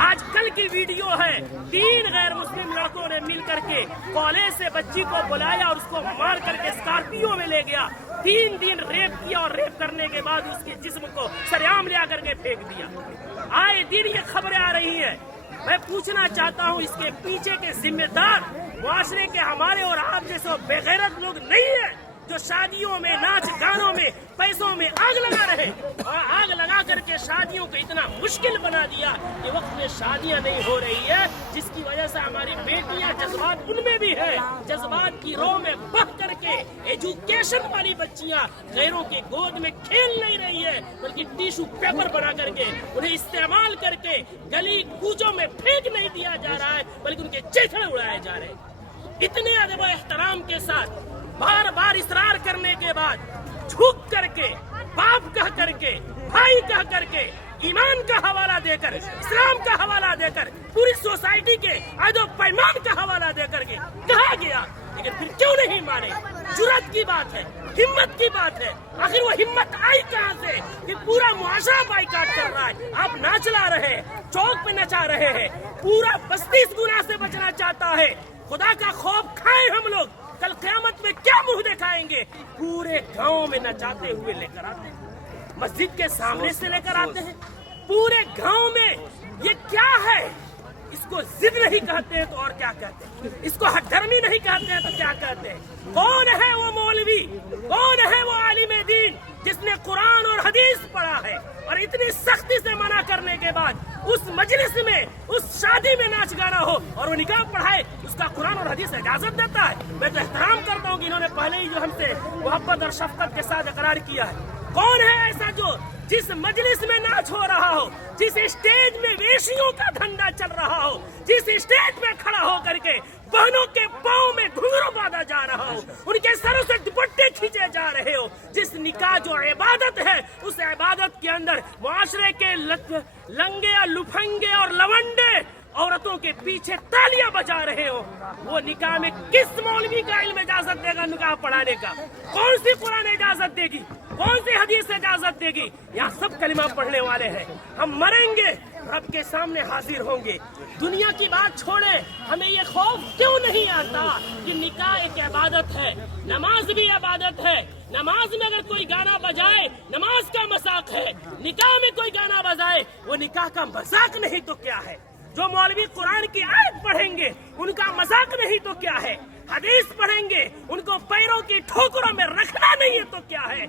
آج کل کی ویڈیو ہے، 3 غیر مسلم لڑکوں نے مل کر کے کالج سے بچی کو بلایا اور اس کو مار کر کے اسکارپیو میں لے گیا، 3 دن ریپ کیا اور ریپ کرنے کے بعد اس کے جسم کو سریعام لے کر کے پھینک دیا۔ آئے دن یہ خبریں آ رہی ہیں۔ میں پوچھنا چاہتا ہوں، اس کے پیچھے کے ذمہ دار معاشرے کے ہمارے اور آپ جیسے بے غیرت لوگ نہیں ہیں جو شادیوں میں، ناچ گانوں میں، پیسوں میں آگ لگا رہے اور آگ لگا کر کے شادیوں کو اتنا مشکل بنا دیا کہ وقت میں شادیاں نہیں ہو رہی ہے، جس کی وجہ سے ہماری بیٹیاں، جذبات ان میں بھی ہے، جذبات کی رو میں بہہ کر کے ایجوکیشن والی بچیاں غیروں کے گود میں کھیل نہیں رہی ہے، بلکہ ٹیشو پیپر بنا کر کے انہیں استعمال کر کے گلی کوچوں میں پھینک نہیں دیا جا رہا ہے، بلکہ ان کے چیتھڑے اڑائے جا رہے ہیں۔ اتنے ادب و احترام کے ساتھ بار بار اصرار کرنے کے بعد جھک کر کے، باپ کہہ کر کے، بھائی کہہ کر کے، ایمان کا حوالہ دے کر، اسلام کا حوالہ دے کر، پوری سوسائٹی کے عہد و پیمان کا حوالہ دے کر کے کہا گیا، لیکن پھر کیوں نہیں مانے؟ جرأت کی بات ہے، ہمت کی بات ہے۔ آخر وہ ہمت آئی کہاں سے کہ پورا معاشرہ بائیکاٹ کر رہا ہے، آپ ناچ لا رہے ہیں، چوک پہ نچا رہے ہیں، پورا بستی اس گناہ سے بچنا چاہتا ہے۔ خدا کا خوف کھائیں ہم لوگ، کل قیامت میں کیا منہ دکھائیں گے؟ پورے گاؤں میں نچاتے ہوئے لے کر آتے ہیں، مسجد کے سامنے سے لے کر آتے ہیں، پورے گاؤں میں۔ یہ کیا ہے؟ اس کو ضد نہیں کہتے ہیں تو اور کیا کہتے ہیں؟ اس کو ہٹ دھرمی نہیں کہتے ہیں تو کیا کہتے ہیں؟ کون ہے وہ مولوی، کون ہے وہ عالم دین جس نے قرآن اور حدیث پڑھا ہے اور اتنی سختی سے منع کرنے کے بعد اس مجلس میں، اس شادی میں ناچ گانا ہو اور وہ نکاح پڑھائے، اس کا قرآن اور حدیث اجازت دیتا ہے؟ میں تو احترام کرتا ہوں کہ انہوں نے پہلے ہی جو ہم سے محبت اور شفقت کے ساتھ اقرار کیا ہے۔ کون ہے ایسا جو جس مجلس میں ناچ ہو رہا ہو، جس اسٹیج میں ویشیوں کا دھندا چل رہا ہو، جس اسٹیج میں کھڑا ہو کر کے بہنوں کے پاؤں میں گھنگرو باندھا جا رہا ہو، ان کے سروں سے دوپٹے کھینچے جا رہے ہو، جس نکاح جو عبادت ہے اس عبادت کے اندر معاشرے کے لنگے اور لفنگے اور لونڈے عورتوں کے پیچھے تالیاں بجا رہے ہو، وہ نکاح میں کس مولوی کا علم اجازت دے گا نکاح پڑھانے کا؟ کون سی قرآن اجازت دے گی؟ کون سی حدیث اجازت دے گی؟ یہاں سب کلمہ پڑھنے والے ہیں، ہم مریں گے، رب کے سامنے حاضر ہوں گے۔ دنیا کی بات چھوڑیں، ہمیں یہ خوف کیوں نہیں آتا کہ نکاح ایک عبادت ہے، نماز بھی عبادت ہے، نماز میں اگر کوئی گانا بجائے نماز کا مذاق ہے، نکاح میں کوئی گانا بجائے وہ نکاح کا مذاق نہیں تو کیا ہے؟ جو مولوی قرآن کی آیت پڑھیں گے ان کا مذاق نہیں تو کیا ہے؟ حدیث پڑھیں گے ان کو پیروں کی ٹھوکروں میں رکھنا نہیں ہے تو کیا ہے؟